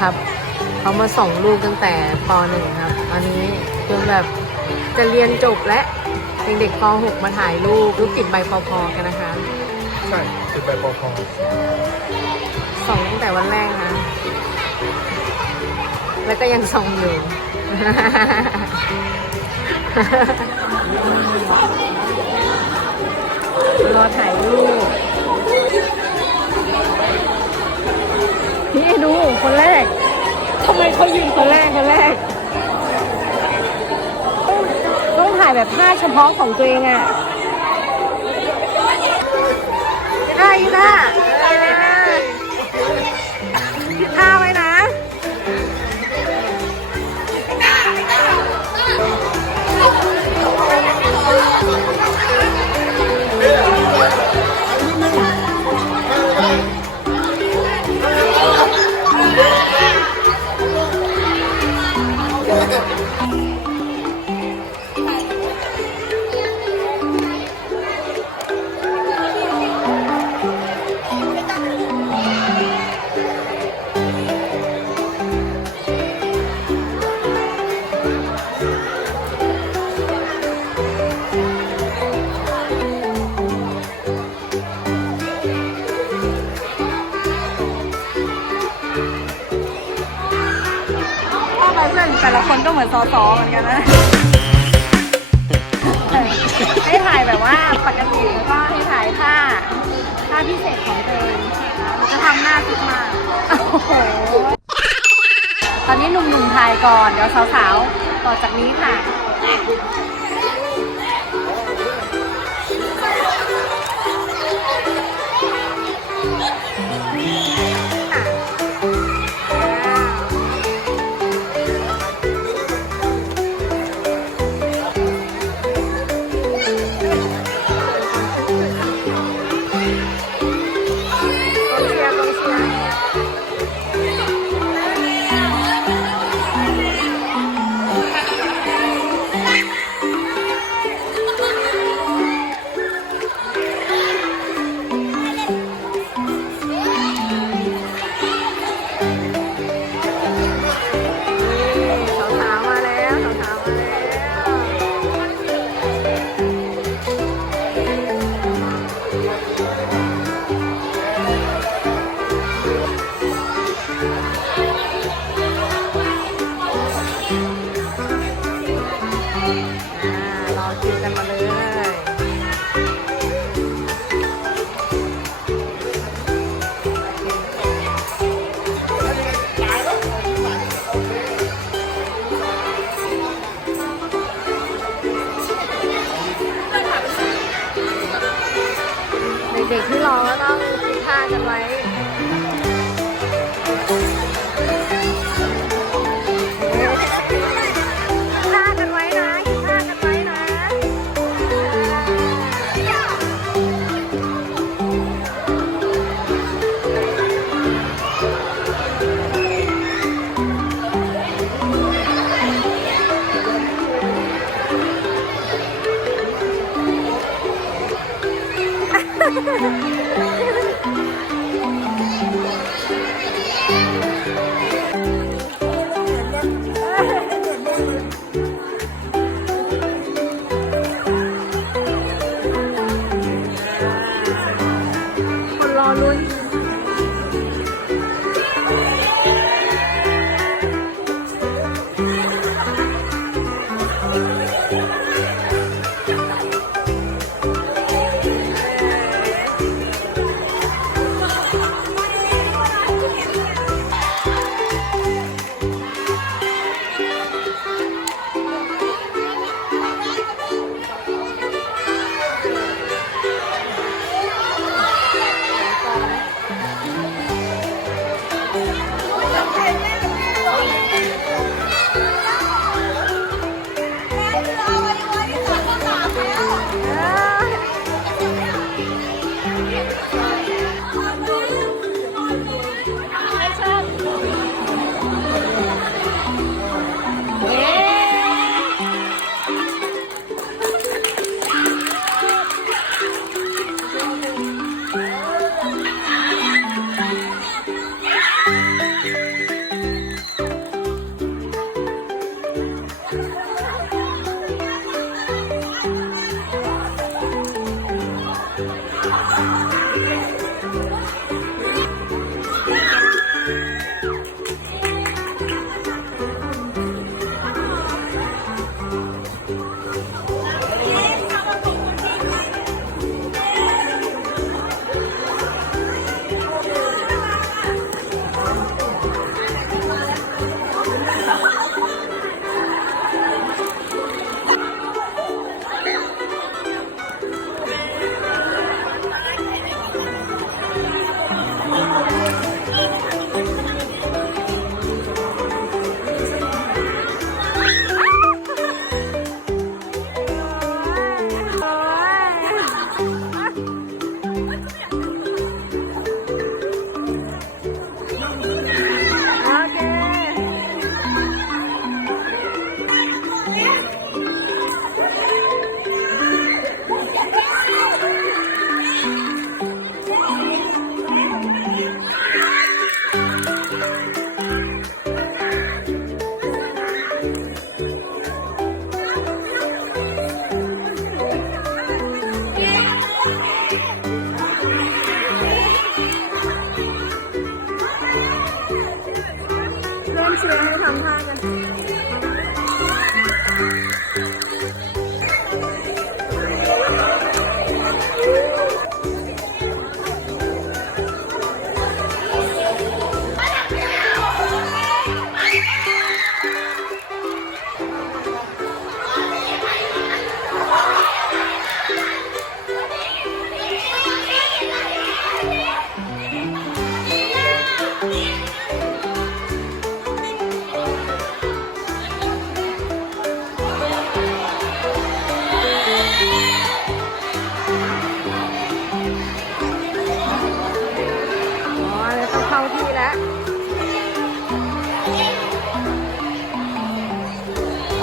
ครับ เขามาส่งลูกตั้งแต่ป .1 ครับตอนนี้จนแบบจะเรียนจบและเด็กๆป .6 มาถ่ายรูปรูปติดใบปพกันนะคะ ใช่ติดใบปอพอส่งตั้งแต่วันแรกนะแล้วก็ยังส่งอยู่ รอถ่ายรูปนี่ ดูคนแรกทำไมเขายืนคนแรกคนแรก ต้องต้องถ่ายแบบท่าเฉพาะของตัวเองอะได้ยูน่า เหมือนซอสอเหมือนกันนะให้ถ่ายแบบว่าปกติแล้วก็ให้ถ่ายท่าท่าพิเศษของตัวเองแล้วก็ทำหน้าซุกมาโอ้โหตอนนี้หนุ่มๆถ่ายก่อนเดี๋ยวสาวๆต่อจากนี้ค่ะ ด็กๆที่รอ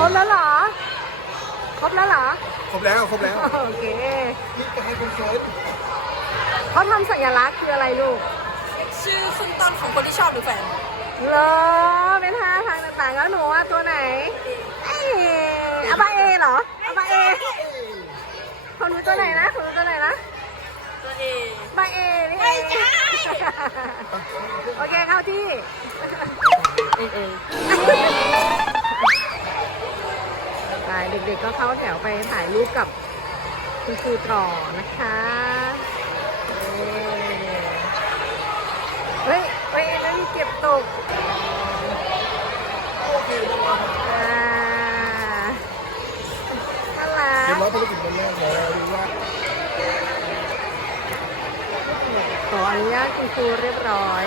บแล้วเหรอ ครบแล้วเหรอ ครบแล้วครบแล้วโอเคนี่กลายเป็นเฟิร์สเขาทำสัญลักษณ์คืออะไรลูก ชื่อขึ้นต้นของคนที่ชอบหรือแฟนเหรอเป็นท่าทางต่างๆแล้วหนูว่าตัวไหนเอ้ยอาบาเอเหรออาบาเอคนรู้ตัวไหนนะคนรู้ตัวไหนนะตัวเองบาเอนี่เองโอเคเข้าที่เองเองไปเด็กๆก็เข้าแถวไปถ่ายรูปกับคุณครูต่อนะคะเฮ้ยเฮ้ยไม่มีเก็บตกโอเคเรียบร้อยครับอ่าน่ารัเรียบร้อยกภารกิจวันแรกแล้วดูว่าขออนุญาตคุณครูเรียบร้อย